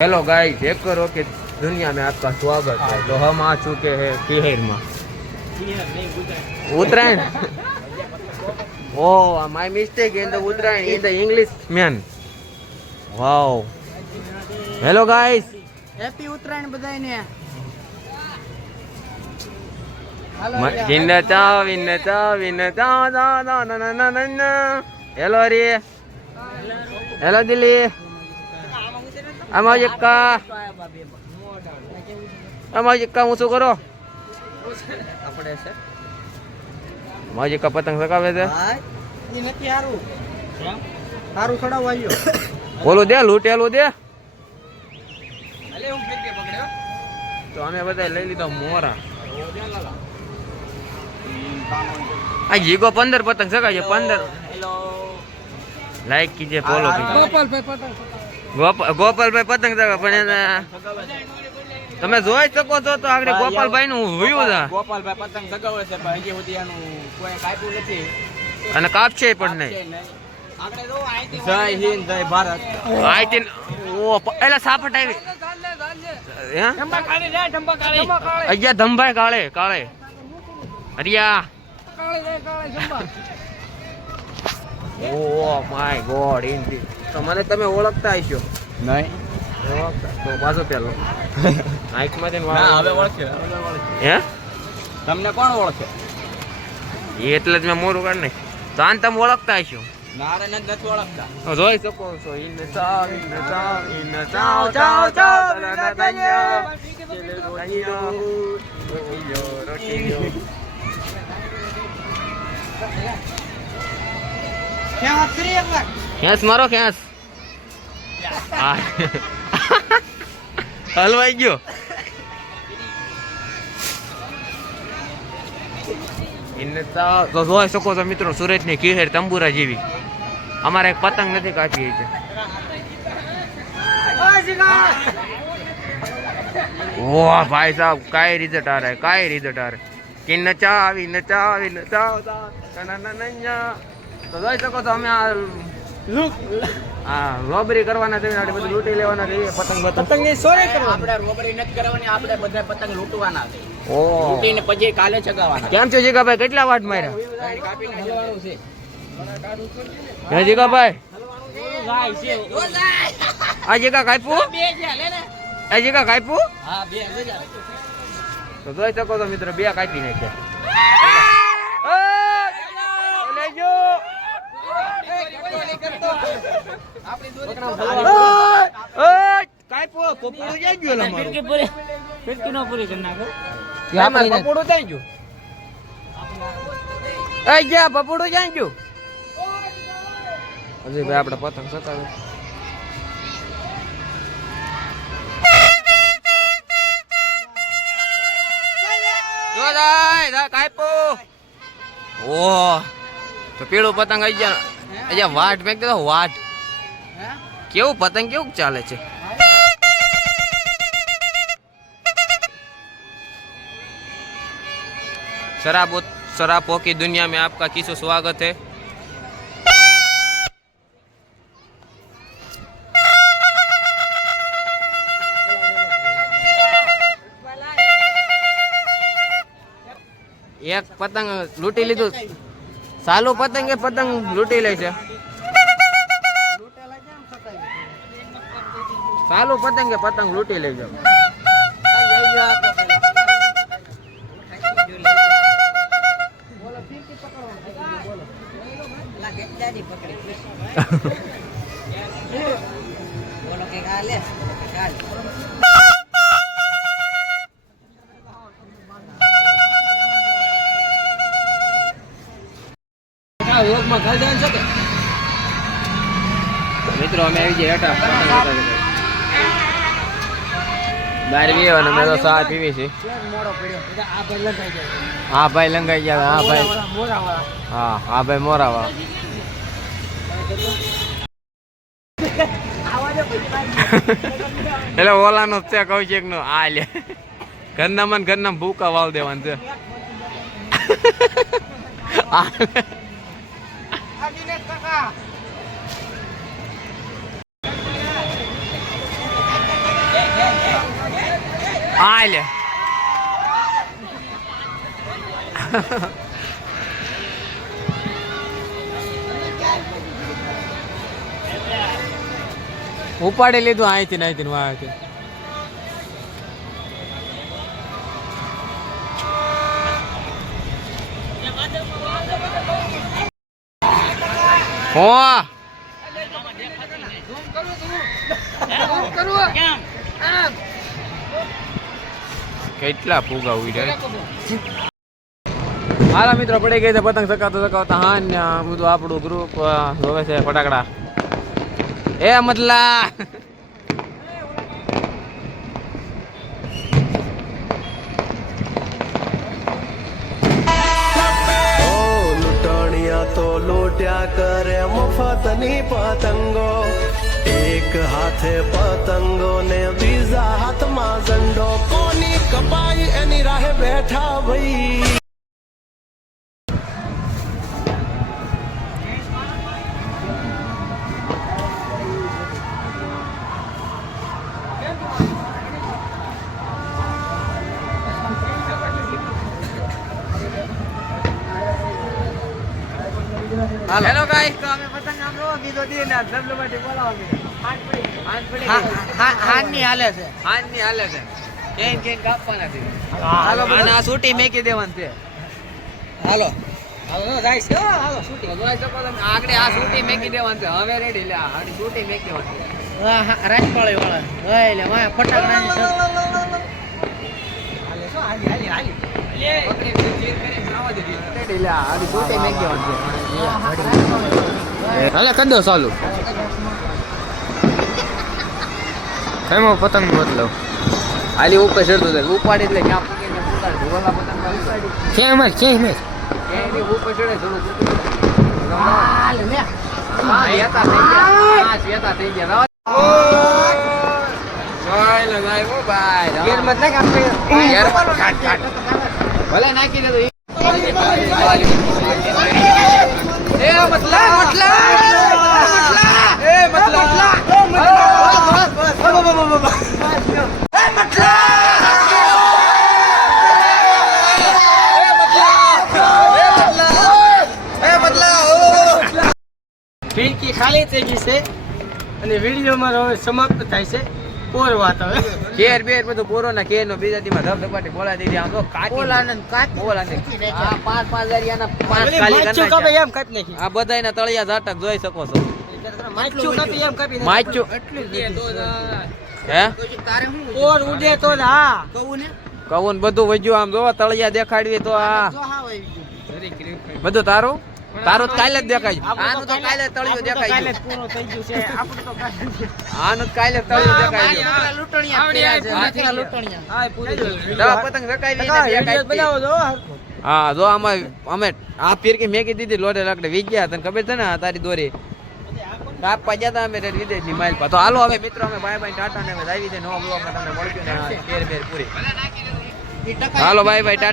Hello guys, एक करो कि दुनिया में आपका स्वागत है। तो हम आ चुके हैं तिहेर में। Uttarayan. Oh, my mistake in the Uttarayan in the English man. Wow. Hello guys, happy Uttarayan बधाईने। विन्न चाव ना। हेलो रे। हेलो दिल्ली। આમાં હું શું કરો? માજી કા પતંગ સકાવે છે. ઈ નથી હારું. હારું છોડાવ આવ્યો. બોલો દે, લૂટેલું દે. અલે હું ફેંકે પકડ્યો. તો અમે બધા લઈ લીધો મોરા. આ જીગો 15 પતંગ સકાય છે. 15. હેલો. લાઈક કીજે, ફોલો કીજે. ગોપાલભાઈ પતંગ. ગોપાલભાઈ પતંગ સકા પણ તમે જોઈ શકો છો તો આગળ ગોપાલભાઈ નું હોયું છે. ગોપાલભાઈ પતંગ સગાવે છે પણ હજી સુધી આનું કોઈ કાપ્યું નથી અને કાપશે પણ નહીં. આગળ જો આઈથી જય હિન્દ જય ભારત. આઈથી ઓ એલા સાપટ આવી. હે ઢંબા કાળી રે ઢંબા કાળી. અહીંયા ધંભાઈ કાળે કાળે હરિયા કાળી રે કાળી ઢંબા. Oh my God ઇન્ડી. તો મને તમે ઓળખતા હશો નહીં તો પાછો પેલો આઈક માં દેન ના હવે ઓળખે. હે તમને કોણ ઓળખે? એટલે જ મેં મોરું કાઢ નહીં. તો આને તમે ઓળખતા હશો. નારે નથી ઓળખતા. જોઈ શકો છો. ઇન ચાવ ચાવ ચાવ ક્યાં કરી એકવાર ખેંચ મારો ખેંચ. હલવાઈ ગયો. તો જોઈ શકો છો મિત્રો, સુરત ની કિહેર તંબુરા જેવી. અમારે એક પતંગ નથી કાપી છે. વાહ ભાઈ સાહેબ, કાઈ રિઝલ્ટ આ રહે, કાઈ રિઝલ્ટ આ રહે. કે નચાવી નચાવી નચાવતા. તો જોઈ શકો છો અમે આ રોબરી કરવાના છે, બધું લૂંટી લેવાના છે. પતંગ પતંગ ની ચોરી કરવાની. આપણે રોબરી નથી કરવાની, આપણે બધા પતંગ લૂંટવાના છે. ઓ લૂંટીને પછી કાલે ચગાવવાના. કેમ છો જીગાભાઈ? કેટલા વાટ માર્યા? કાપીને હલવાનું છે. હે જીગાભાઈ, જાય છે. આ જીગા કાપ્યું? બે છે લે ને. આ જીગા કાપ્યું? હા બે છે. તો જોઈ શકો છો મિત્રો, બે કાપી નાખ્યા. આપડે પતંગ સકાવે. ઓહ, તો પેલું પતંગ આવી ગયા. અહીંયા વાટ મેં કીધું વાટ. કેવું પતંગ કેવું ચાલે છે? शराबों की दुनिया में आपका किसो स्वागत है। एक पतंग लूटी लीधु. सालू पतंग के पतंग लूटी ले छे. सालू पतंग के पतंग लूटी ले जाओ. મિત્રો અમે આવી ગયા હેઠા બારવી અને મેં તો ચા પીવી છે. હા ભાઈ લંગાઈ ગયા. હા ભાઈ, હા હા ભાઈ મોરાવા. એટલે ઓલાનો છે કૌશિક નો. આ લે ઘરના મન ઘરના ભૂકા વાવ દેવાનું છે. આ લે ઉપાડી લીધું અહીંથી ને અહીંથી વાંથી હો કેટલા ફૂગા ઉડ્યા હાલા મિત્રો પડી ગઈ છે પતંગ ચકાવતા હા ને બધું આપણું ગ્રુપ જોવે છે ફટાકડા એ મતલા લૂંટણિયા તો લૂંટ્યા કરે મફતની પતંગો એક હાથે પતંગો ને બીજા હાથમાં ઝંડો કોની કપાઈ એની રાહે બેઠા ભાઈ હેલો ગાઈસ તો અમે પતંગ આમ રો કીધો દી ને ધબધબાટી બોલાવવાની હાનની હાલે છે કેમ કાપવાના છે હાલો અને આ સૂટી મેકી દેવાની છે હાલો જાય છે હાલો સૂટી જોઈ શકો તમે આગળ આ સૂટી મેકી દેવાની છે હવે રેડી લે આ સૂટી મેકી દેવાની છે રાજપાળી વાળા ઓય લે વાય ફટાકડાની હાલે છો હાલી પકડી ચીર કરી ખાવા દીધી રેડી લે આ સૂટી મેકી દેવાની છે હાલે કરી દો ચાલુ કઈમો પતંગ બદલો હાલી ઉપર ચડતો જાય ઉપાડી એટલે ક્યાં પકડીને ઉતાડી ઓલા પતંગ ઉપાડી કેમ ઉપર ચડે થોડું હાલ લે યેતા થઈ ગયા ઓય લગાય ઓ ભાઈ ગેર મત નાખ આપણે ગેર કાટ ભલે નાખી દે તો એ મતલા ફિરકી ખાલી થઈ ગઈ છે અને વિડીયો મારો હવે સમાપ્ત થાય છે પોર વાત હવે કેર બેર બધું પૂરો ના કેર નો બીજા દીમાં ધબધબાટી બોલા દીધી આમ તો કાકી બોલ આનંદ આ 5,000 ના 5 ખાલી માચું કાપે કરી એમ કાપી નાખી આ બધાયના તળિયા ઝાટક જોઈ શકો છો માચું કાપી એમ કાપી માચું હે પોર ઉડે તો જ હા કવું બધું વજ્યું આમ જો તળિયા દેખાડવી તો આ બધું તારું તારું તો કાલે જ દેખાય આનું તો કાલે તળિયું દેખાય કાલે જ પૂરો થઈ ગયું છે આપણું તો કાલે આનું તો કાલે તળિયું દેખાય લૂંટણિયા હા પૂરી દવા પતંગ વેકાઈ બનાવો જો હા જો આમાં અમે આ ફિરકી મેકી દીધી લોડે લાકડે વી ગયા તને ખબર છે ને આ તારી દોરી કાપવા ગયા હતા અમે વિદેશ ની માઇલ પર તો હાલો હવે મિત્રો અમે બાય બાય ટાટા ને આવી દે નવા બ્લોગમાં તમને મળશું ને કેર બેર પૂરી હાલો બાય બાય ટાટા